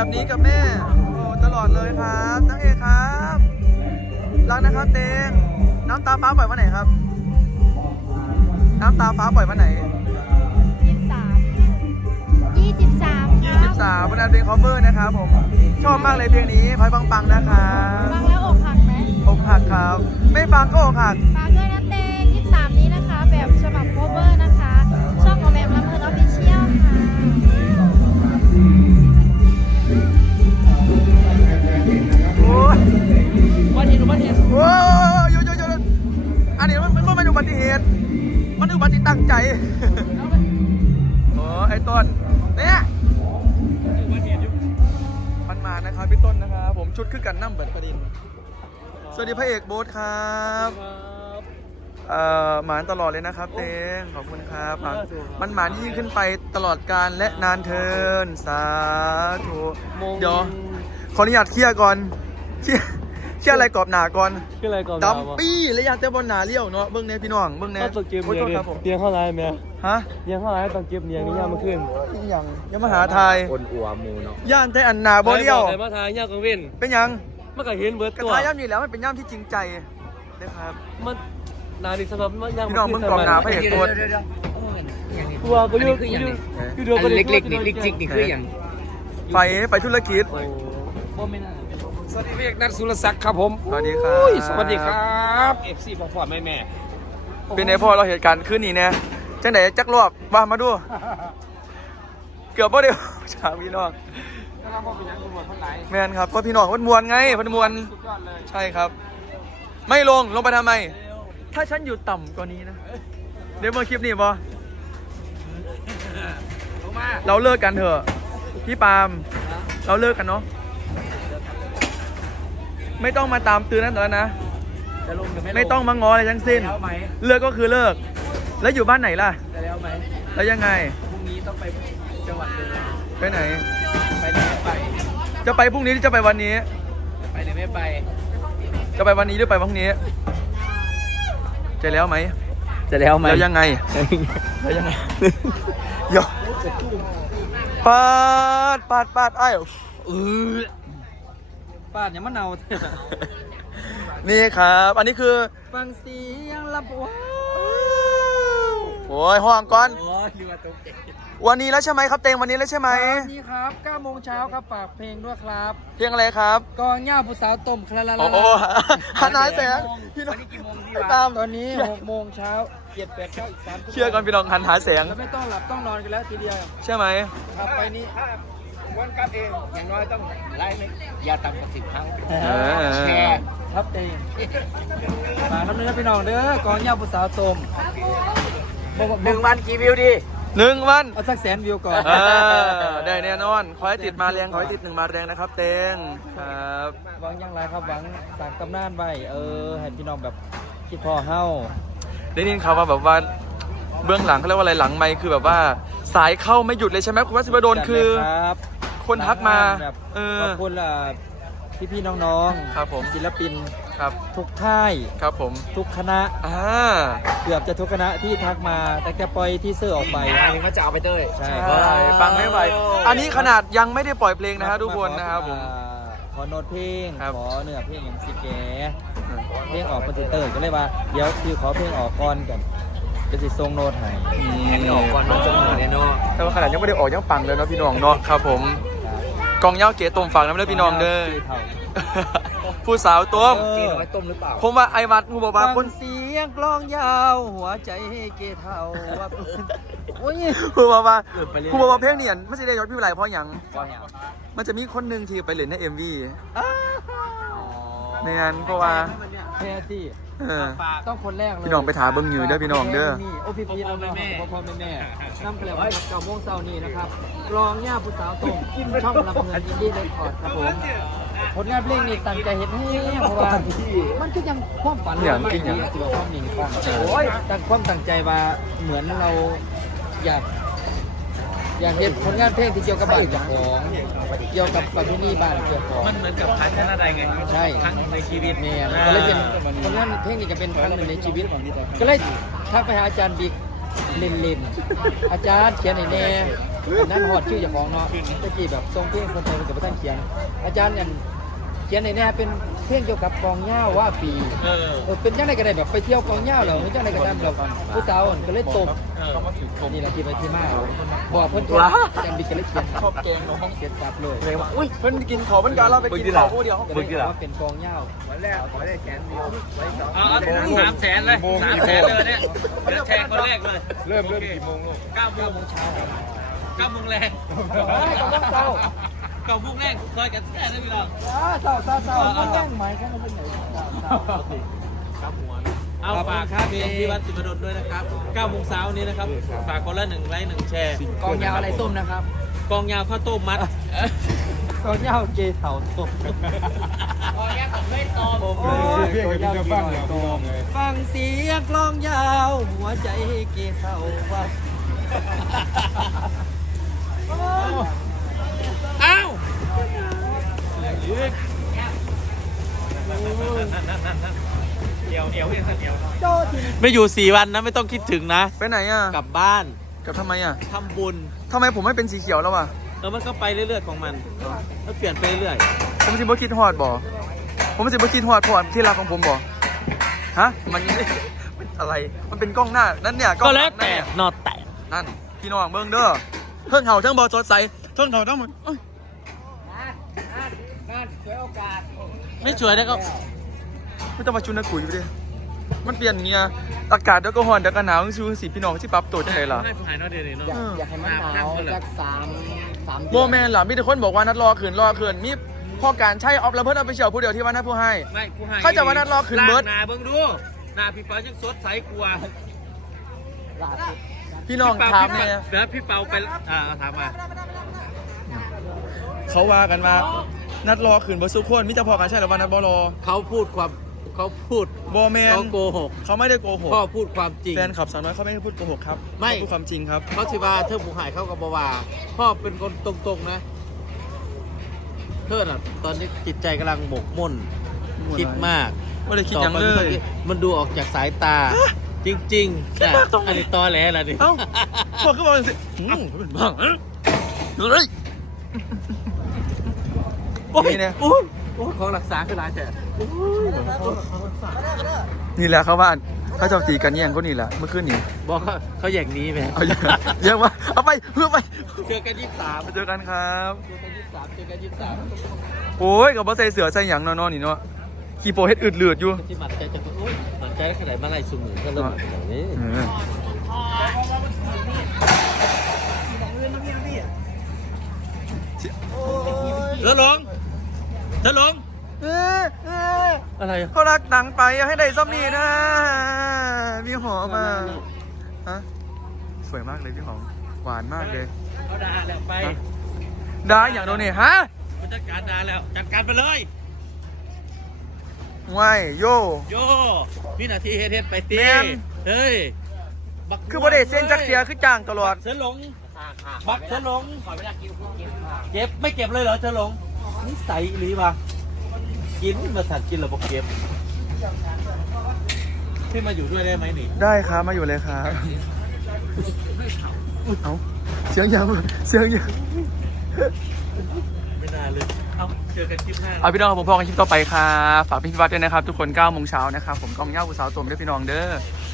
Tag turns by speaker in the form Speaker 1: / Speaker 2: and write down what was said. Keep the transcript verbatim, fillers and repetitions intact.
Speaker 1: แบบนี้กับแม่โอ้ตลอดเลยครับนักเอกครับรักนะครับเตงน้ำตาฟ้าปล่อยวันไหนครับน้ำตาฟ้าปล่อยวันไหน
Speaker 2: ยี่สิบสามยี่สิบสาม
Speaker 1: ยี่สิบสามวันนั้นเป็นคอฟเวอร์นะครับผมชอบมากเลยเพลงนี้คอยปังๆนะครับ
Speaker 2: ฟังแล้วอกหักไหม
Speaker 1: อกหักครับไม่ฟังก็อกหัก
Speaker 2: ฟังด้วยนะเตงยี่สิบสามนี้นะคะแบบฉบับโคเวอร์นะคะช่องของแมมลำเพลินออฟฟิเชียลค่ะ
Speaker 1: โอ้ย
Speaker 3: วันเหตุอุบัติเหตุ
Speaker 1: โอ้ยโยโยโยอันนี้มันมันเป็นอุบัติเหตุมันอุบัติตั้งใจโอ้ไอ้ต้นเนี่ยมันมานะครับพี่ต้นนะครับผมชุดขึ้นกันน้ำเบิดประดินสวัสดีพระเอกโบ๊ทครับเอ่อหมานตลอดเลยนะครับเต้งขอบคุณครับมันหมานยิ่งขึ้นไปตลอดกาลและนานเทินสาธุเดี๋ยวขออนุญาตเคลียร์ก่อนเคลียร์เคลียร์อะไรกรอบหนาก่อน
Speaker 3: คืออะไรก่อน
Speaker 1: ดำปี้และอยากจะบนหนาเลี้ยวเนาะเบิ้งเน่พี่น้องเบิ้งเน่
Speaker 3: ต้องเก็บเนียงเตียงเข้าไรไหม
Speaker 1: ฮะ
Speaker 3: เตียงเข้าไรต้องเก็บเนียงนี่ยามมาขึ้น
Speaker 1: ยังยังมาหาไทย
Speaker 4: คนอัวมูเนาะ
Speaker 1: ย่านไทยอันนาบ่เลี้ยว
Speaker 3: แต่มาทายยากกังเว้น
Speaker 1: เป็นยัง
Speaker 3: มันก็เห็นเบิร์ดตัว
Speaker 1: กระทายย่ำอยู่แล้วมันเป็นย่ำที่จริงใจนะครับ
Speaker 3: มันนาดิสำหรับยาม
Speaker 1: พี่น้องเบิ้งกรอบหนาพระเอกโบ๊ท
Speaker 3: ตัวก็ยุ่งยุ่งยุ่งก็
Speaker 4: เล็กๆนี่เล็กจิกนี่คืออย่าง
Speaker 1: ไปไปธุรกิจ
Speaker 4: สวัสดีพี่เอกนัทสุรศักดิ์ครับผม
Speaker 1: สวัสดีครับ
Speaker 4: สวัสดีครับเอฟซีพ่อพ่อแม่แม่
Speaker 1: เป็นไงพ่อเราเหตุการณ์ขึ้นนี่เนี่ยจังไหนจักรอบว่ามาดูเกือบบ่เดียวชาวพี่น้องแมนครับเพราะพี่น้องมันมวนไงมันมวนใช่ครับไม่ลงลงไปทำไมถ้าฉันอยู่ต่ำกว่านี้นะเดี๋ยวมาคลิปนี้บอเราเลิกกันเถอะพี่ปาล์มเราเลิกกันเนาะไม่ต้องมาตามตื้อนั่นแล้วนะไม่ต้องมาง้ออะไรทั้งสิ้นเลิกก็คือเลิกแล้วอยู่บ้านไหนล่ะ
Speaker 4: แล้วไหม
Speaker 1: แล้วยังไง
Speaker 4: พรุ่งนี้ต้องไปจังหวัดเลย
Speaker 1: ไปไหน
Speaker 4: ไปไหนไม่ไป
Speaker 1: จะไปพรุ่งนี้หรือจะไปวันนี้
Speaker 4: ไปไหนไม่ไป
Speaker 1: จะไปวันนี้หรือไปพรุ่งนี้จะแล้วไหม
Speaker 4: จะแล้วไหม
Speaker 1: แล้วยังไงแล้วยังไงยอปาดปาดปาดไอ้
Speaker 4: เออป้าเนี่ยมะนาว
Speaker 1: นี่ครับอันนี้คือ
Speaker 4: ฟังเสียงลำว้า
Speaker 1: โอ้ยห้องก่อน
Speaker 4: โอ้ยลืมตกใจ
Speaker 1: วันนี้แล้วใช่ไหมครับเต็งวันนี้แล้วใช่ไหม
Speaker 4: วันนี้ครับเก้าโมงเช้าครับฝากเพลงด้วยครับ
Speaker 1: เพลงอะไรครับ
Speaker 4: กองย่าผู้สาวต้มคลาลาลา
Speaker 1: โอ้ฮันนาแสงพี่น้องไปตาม
Speaker 4: ตอนนี้หกโมงเช้าเจ็ดแปดเก้าอีกสาม
Speaker 1: เชื่อก่อนพี่น้องหันหาแสง
Speaker 4: ไม่ต้องหลับต้องนอนกันแล้วทีเดียว
Speaker 1: ใช่ไหม
Speaker 4: ครับไปนี้วันกลับเองอย่างน้อยต้องไล่ไม่อย่าต่ำกว่าสิบครั้งแชร์ครับเองมาน้ำเนื้อพี่น้องเด้อกองย่าผู้สาวต้มหนึ่งวันกี่วิวดี
Speaker 1: หนึ่งวัน
Speaker 4: เอาสักแสนวิวก่อน
Speaker 1: ได้แน่นอนขอให้ติดมาแรงขอให้ติดหนึ่งมาแรงนะครับเต้งครับ
Speaker 4: หวังยังไรครับหวังสั่งตำนานไว้เออให้พี่น้องแบบคิดพอเฮ้า
Speaker 1: ได้ยินข่าวว่าแบบว่าเบื้องหลังเขาเรียกว่าอะไรหลังไมค์คือแบบว่าสายเข้าไม่หยุดเลยใช่ไหมคุณวัชรดลคือคนทักมา
Speaker 4: ขอบคุณพี่พี่น้อง
Speaker 1: ๆครับผม
Speaker 4: ศิลปิน
Speaker 1: ครับ
Speaker 4: ทุกค่าย
Speaker 1: ครับผม
Speaker 4: ทุกคณะ
Speaker 1: อ่า
Speaker 4: เกือบจะทุกคณะที่ทักมาแต่แกปล่อยที่เสื้อออกไปก็จะเอาไปเต้ย
Speaker 1: ใช่ฟังไม่ไหวอันนี้ขนาดยังไม่ได้ปล่อยเพลงนะฮะทุกคนนะครับผม
Speaker 4: ขอโน้ตเพลงขอเนื้อเพลงอย่างสิแกเพลงออกคอนเสิร์ตก็เลยว่าเดี๋ยวพี่ขอเพลงออกก่อนกันจะสิทรงโน้ตให้
Speaker 1: ออกก่อนน้องจมูกเนี่ยเนาะแต่ว่าขนาดยังไม่ได้ออกยังปังเลยเนาะพี่น้องเนาะครับผมกองเย้าเก๋ต้มฝังน้ำเลือดพี่น้องเด้อผู้สาวต้ม
Speaker 4: เก๋น้อยต้มหรือเปล่า
Speaker 1: ผมว่าไอวัดผู้บอกว่าคน
Speaker 4: เสียงกลองยาวหัวใจเก๋เท่าว่าโอ้ย
Speaker 1: ผู้บอกว่าผู้บอกว่าเพลงเนี่ยไม่ใช่ได้ยอดพี่ไหลเพราะอย่างมันจะมีคนหนึ่งที่ไปเล่นในเอ็มวีในงานเพราะว่า
Speaker 4: แค่ที่ต้องคนแรกเลย
Speaker 1: พี่น้องไปถามเบิ้งอยู่เด้อพี่น้องเด้อ
Speaker 4: โอ้พี่พี่เราแม่พ่อพ่อแม่แม่น้ำเกลือเก่าโมงเสาร์นี้นะครับกลองย่าผู้สาวต้มช่องลำเงินอินดี้เรคคอร์ดครับผมผลงานเพลงนี้ตั้งใจเห็นให้เพราะว่ามันก็ยังความฝัน
Speaker 1: อย่างจริงอย่าง
Speaker 4: สิบความหนิงฟังโอ้ยตั้งความตั้งใจว่าเหมือนเราอยากอยากเห็นผลงานเพลงที่เกี่ยวกับบ้านเจ้าของเกี่ยวกับประเพณีบ้านเจ้าของ
Speaker 3: มันเหมือนกับพัฒนาได้ไง
Speaker 4: ใช่
Speaker 3: ครั้งในชีวิต
Speaker 4: เนี่ยก็เลยเป็นผลงานเพลงนี้จะเป็นครั้งหนึ่งในชีวิตก็เลยทักไปหาอาจารย์บิ๊กเล่นๆอาจารย์เขียนให้แน่
Speaker 3: นั่นหอดชื่อจากของเนาะตะกี้แบบทรงเพลงคนไทยมันกับท่านเขียน อาจารย์อย่างเขียนในนี้เป็นเพลงเกี่ยวกับกองเหย้าว่าปี
Speaker 4: เออ
Speaker 3: เออเป็นจังไรก็ได้แบบไปเที่ยวกองเหย้าเหรอหรือจังไรก็ได้แบบผู้สาวก็เลยตกนี่แหละที่ไปที่มาบอกเพื่อนตัวจันบิกก็เลยเขียน
Speaker 1: ชอบแกงน้อง
Speaker 3: เขียนกลับเลย
Speaker 1: เลยว่าอุ้ยเพิ่นกินเขาเพิ่นการเราไปกินเขาผู้เดียว
Speaker 3: ก็เลยบอกว่าเป็นกองเหย้า
Speaker 4: วันแรกขอได้แสนเดียวเอาเอาสามแสนเลยสามแสนเลยเนี่ยเดี๋ยวแชร์คนแรกเลย
Speaker 1: เริ่มเริ่มกี่โมงลูก
Speaker 4: เก้าโมงเช้าเก้าโมงแรง
Speaker 3: ก็ต้องเศร้า
Speaker 4: เก้าโมงแรกซอยกันแท้เลยพี่น้อง
Speaker 3: เศร้าเศร้าเศร้าต้องแย่งไหมแค่นั้นเป็นไหนเศร้า
Speaker 4: เอาฝากครับพี่วัดสิบดลด้วยนะครับเก้าโมงเช้านี้นะครับฝากคนละหนึ่งไลค์หนึ่งแชร์
Speaker 3: กองยาวอะไรต้มนะครับ
Speaker 4: กองยาวข้าวต้มมัด
Speaker 3: กองยาวเกเถาต้มกองยาวไม่ต้ม
Speaker 1: เพี่อนกับพี่ฟังเนี่ยพี่น้องเลย
Speaker 3: ฟังเสียงกลองยาวหัวใจเกเถาวัด
Speaker 4: อ้าว เดี๋ยวเดี๋ยวเดี๋ยว
Speaker 3: โจที
Speaker 4: ไม่อยู่สี่วันนะไม่ต้องคิดถึงนะ
Speaker 1: ไปไหนอ่ะ
Speaker 4: กลับบ้าน
Speaker 1: กลับทำไมอ่ะ
Speaker 4: ทำบุญ
Speaker 1: ทำไมผมไม่เป็นสีเขียวแล้วอ่ะ
Speaker 4: แล้วมันก็ไปเรื่อยๆของมันแล้วเปลี่ยนไปเรื่อย
Speaker 1: ผมสิบ่คิดฮอดบ่ผมสิบ่คิดฮอดพอที่รักของผมบ่ฮะมันมันอะไร มันเป็นกล้องหน้านั่นเนี่ย
Speaker 4: ก็แล้วแต่
Speaker 1: หน้า
Speaker 4: นอแตก
Speaker 1: นั่นพี่น้องเบิ่งเด้อเทิงเห่าเทิงบ่สดใสเทิงเห่าทั้งหมดเอ้ย
Speaker 3: งานช่วยโอกาส
Speaker 4: ไม่ช่วยได้ก็
Speaker 1: ไม่ต้องมาชุนนะกุยไปดิมันเปลี่ยนเงี้ยอากาศเดี๋ยวก็ร้อนเดี๋ยวก็หนาวจังซี่สิพี่น้องสิปรับตัวจังไดล่ะ
Speaker 4: ให้ผู้หายนอเดนเนาะ
Speaker 3: อยากอยากให้มันหนาวสักสามสาม
Speaker 1: โมแมนล่ะมีแต่คนบอกว่านัดรอขืนรอขืนมีพ่อการใช่ออฟแล้วเพิ่นเอาไปเฉียวผู้เดียวที่ว่านัดผู้ให้
Speaker 4: ไม่ผู้หาย
Speaker 1: เขาจะว่านัดรอขึ้นเบิร์ด
Speaker 4: นาเบิ่งดูหนาพี่เปายังสดใสกว่า
Speaker 3: ลาสุด
Speaker 1: พี่น้องถามเนี่ย
Speaker 4: เดี๋ยวพี่เปาไปอ่าถามมา
Speaker 1: เขาว่ากันว่านัดรอขืนบ่สุขคนมีแต่พ่อการใช่หรือว่านัดบ่รอ
Speaker 4: เขาพูดความเขาพูด
Speaker 1: โบแมน
Speaker 4: เขาโกหก
Speaker 1: เขาไม่ได้โกหก
Speaker 4: พ่อพูดความจริง
Speaker 1: แฟนขับสาวน้อยเขาไม่ได้พูดโกหกครับ
Speaker 4: ไม่
Speaker 1: เขาพูดความจริงครับ
Speaker 4: เขาสิว่าเธอผู้หายเข้ากับบ่ว่าพ่อเป็นคนตรงๆนะเธอน่ะตอนนี้จิตใจกำลังหมกมุ่นคิดมาก
Speaker 1: ไม่ได้คิดหยัง
Speaker 4: ต่อ
Speaker 1: เล
Speaker 4: ไป
Speaker 1: ย
Speaker 4: มันดูออกจากสายตา จริงๆนะอันนี้ตอแหลล่ะนี่
Speaker 1: เอ้าพ่อก็บอกสิอืมเป็นบ้างเอ้ยดูเลย
Speaker 4: โอ้ย
Speaker 1: นี่เนี่ย
Speaker 4: โอ้ยโอ้ยของรักษาคือร้ายแต่
Speaker 1: นี่แหละเขาว่าเขาจะตีกันแย่งก็นี่แหละเมื่อคืนนี้
Speaker 4: บอกเขาเขาอย่างนี้ไหม
Speaker 1: เอาอย่างเยอะว่าเอาไปเพื่อไป
Speaker 4: เจอกันยี่สิบสาม
Speaker 1: เจอกันครับ
Speaker 4: เจอกันยี่สิบสามเจอกันยี่สิบสาม
Speaker 1: โอ้ยกับบ่ใส่เสือใส่หยังนอนๆนี่เนาะขี่โปเฮ็ดอึดเลือดอยู่
Speaker 4: ที่หมัดใจจะโอ้ยหมัดใจขนาดมาไล่สุ่มหนึ่งก็เริ่มแบบนี้
Speaker 1: เออ
Speaker 4: เธอหลงเธอหลง
Speaker 1: เออเออ
Speaker 4: อะไร
Speaker 1: เขารักหนังไปอย่าให้ได้ซ้ำนี่นะ มีหอมมาฮะสวยมากเลยพี่หอม หวานมากเลย
Speaker 4: เขาด่าแล้วไป
Speaker 1: ได้อย่างโดนนี่ฮะ
Speaker 4: มันจัดการด่าแล้วจัดการไปเลย
Speaker 1: ไม่โย
Speaker 4: โย่วินาทีเฮ็ดเฮ็ดไปตี
Speaker 1: แม่น
Speaker 4: เฮ้ยบัก
Speaker 1: คือบ่ได้เส้นจักเสียคือจ้างตลอด
Speaker 4: เธอหลงบักเธอหลงเก็บไม่เก็บเลยเหรอเธอหลงนิสัยอีหรือปะกินมาสั่นกินหรือบอกเก็บพี่มาอยู่ด้วยได้ไหมนี่
Speaker 1: ได้ครับมาอยู่เลยครับเอาเสียงยังเสียงยัง
Speaker 4: ไม่น่าเลย เอาเจอกันคลิปหน้า
Speaker 1: เอาพี่น้องครับผมพอกันคลิปต่อไปครับฝากพี่พิวัตรด้วยนะครับ ทุกคนเก้าโมงเช้านะครับผมกองเหย้าผู้สาวตัวมด้วยพี่น้องเด้อ